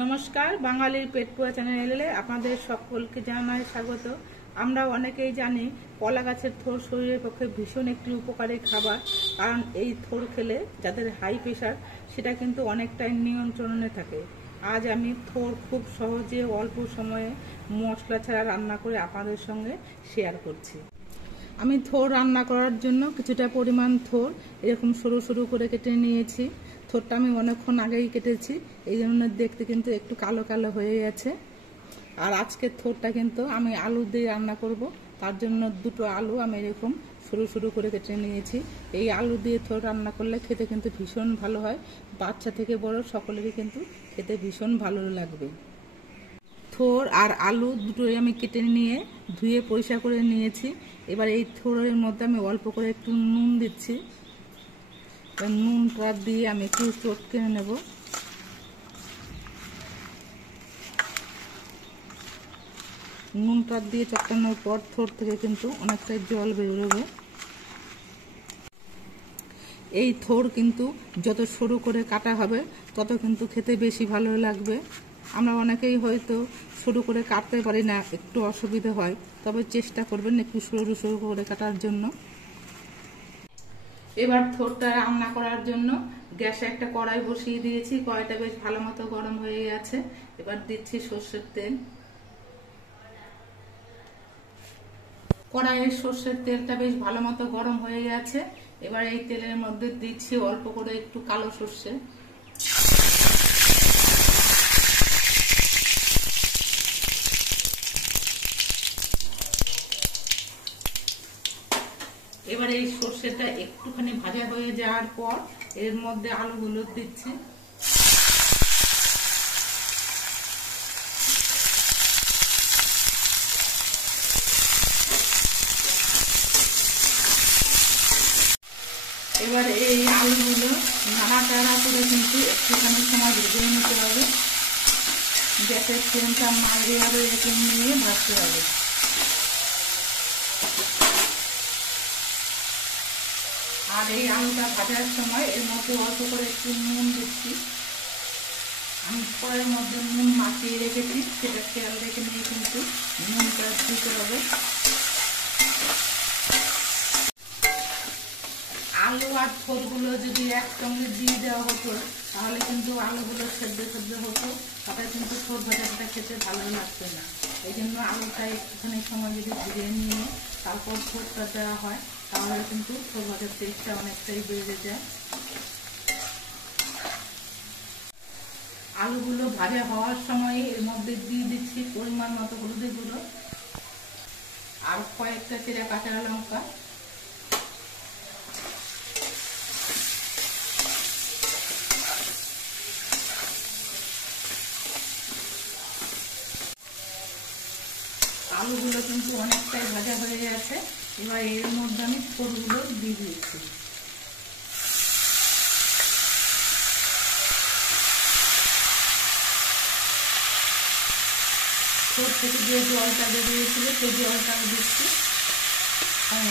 নমস্কার, বাঙালির পেট পোড়া চ্যানেলে আপনাদের সকলকে জানাই স্বাগত। আমরা অনেকেই জানি কলা গাছের থোড় শরীরের পক্ষে ভীষণ একটি উপকারী খাবার, কারণ এই থোড় খেলে যাদের হাই প্রেশার সেটা কিন্তু অনেকটাই নিয়ন্ত্রণে থাকে। আজ আমি থোড় খুব সহজে অল্প সময়ে মশলা ছাড়া রান্না করে আপনাদের সঙ্গে শেয়ার করছি। আমি থোড় রান্না করার জন্য কিছুটা পরিমাণ থোড় এরকম সরু সরু করে কেটে নিয়েছি। থোড়টা আমি অনেকক্ষণ আগেই কেটেছি, এই জন্য দেখতে কিন্তু একটু কালো কালো হয়ে গেছে। আর আজকের থোড়টা কিন্তু আমি আলু দিয়ে রান্না করব, তার জন্য দুটো আলু আমি এরকম সরু সরু করে কেটে নিয়েছি। এই আলু দিয়ে থোড় রান্না করলে খেতে কিন্তু ভীষণ ভালো হয়, বাচ্চা থেকে বড় সকলেরই কিন্তু খেতে ভীষণ ভালো লাগবে। থোড় আর আলু দুটোই আমি কেটে নিয়ে ধুয়ে পরিষ্কার করে নিয়েছি। এবার এই থোড়ের মধ্যে আমি অল্প করে একটু নুন দিচ্ছি। নুনটা দিয়ে আমি একটু চটকে নেব। নুনটা দিয়ে চটকানোর পর থোড় থেকে কিন্তু অনেকটাই জল বেরোবে। এই থোড় কিন্তু যত সরু করে কাটা হবে তত কিন্তু খেতে বেশি ভালো লাগবে। আমরা অনেকেই হয়তো সরু করে কাটতে পারি না, একটু অসুবিধা হয়, তবে চেষ্টা করবেন একটু সরু সরু করে কাটার জন্য। এবার থোড়টা রান্না করার জন্য গ্যাসে একটা কড়াই বসিয়ে দিয়েছি। কড়াইটা বেশ ভালো মতো গরম হয়ে গেছে। এবার দিচ্ছি সর্ষের তেল। কড়াইয়ের সর্ষের তেলটা বেশ ভালো মতো গরম হয়ে গেছে। এবার এই তেলের মধ্যে দিচ্ছি অল্প করে একটু কালো সর্ষে। এবার এই সর্ষেটা একটুখানি ভাজা হয়ে যাওয়ার পর এর মধ্যে আলুগুলো দিচ্ছি। এবার এই আলুগুলো নাড়াচাড়া করে কিন্তু একটুখানি সময় ভেজে নিতে হবে। গ্যাসের ফ্লেমটা মাঝারি হবে, এরকম নিয়ে ভাজতে হবে। আর এই আলুটা ভাজার সময় এর মধ্যে অল্প করে একটু নুন দিচ্ছি। আমি কড়াইয়ের মধ্যে নুন মাখিয়ে রেখেছি, সেটা খেয়াল রেখে নিয়ে কিন্তু নুনটা দিতে হবে। আলু আর থোড়গুলো যদি একসঙ্গে দিয়ে দেওয়া হতো তাহলে কিন্তু আলুগুলো সেদ্ধ সেদ্ধ হতো, তাতে কিন্তু থোড় ভাজাটা খেতে ভালো লাগতো না। এই জন্য আলুটা একটুখানি সময় যদি ভিজিয়ে নিয়ে তারপর থোড়টা দেওয়া হয় তাহলে কিন্তু থোড় ভাজার টেস্টটা অনেকটাই বেড়ে যায়। আলুগুলো ভাজা হওয়ার সময় এর মধ্যে দিয়ে দিচ্ছি পরিমাণ মতো হলুদের গুঁড়ো আর কয়েকটা চেরা কাঁচা লঙ্কা। আলুগুলো কিন্তু অনেকটাই ভাজা হয়ে গেছে। এবার এর মধ্যে আমি থোড়গুলো দিয়ে দিয়েছি। থোড় থেকে যে জলটা বেরিয়েছিল সেই জলটা আমি দিচ্ছি।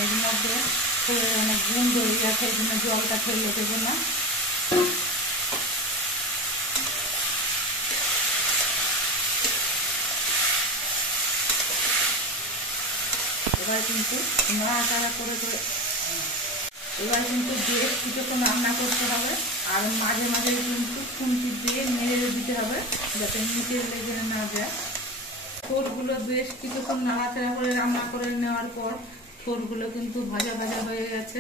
এর মধ্যে থোড়ের অনেক গুঁড়ো হয়ে গেছে, এই জন্য জলটা ফেলে দেবো না। এবার কিন্তু নাড়াচাড়া করে এবার কিন্তু বেশ কিছুক্ষণ রান্না করতে হবে। আর মাঝে মাঝে কিন্তু খুন্তি দিয়ে নেড়ে দিতে হবে যাতে নিচে লেগে না যায়। থোড়গুলো বেশ কিছুক্ষণ নাড়াচাড়া করে রান্না করে নেওয়ার পর থোড়গুলো কিন্তু ভাজা ভাজা হয়ে গেছে।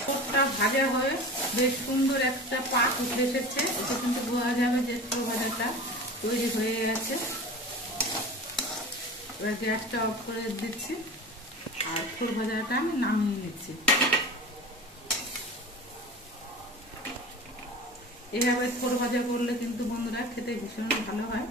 থোড়টা ভাজা হয়ে বেশ সুন্দর একটা পাক উঠে এসেছে, এটা কিন্তু বোঝা যাবে যে থোড় ভাজাটা তৈরি হয়ে গেছে। এবার গ্যাসটা অফ করে দিচ্ছি আর থোড় ভাজাটা আমি নামিয়ে নিচ্ছি। এভাবে থোড় ভাজা করলে কিন্তু বন্ধুরা খেতে ভীষণ ভালো হয়।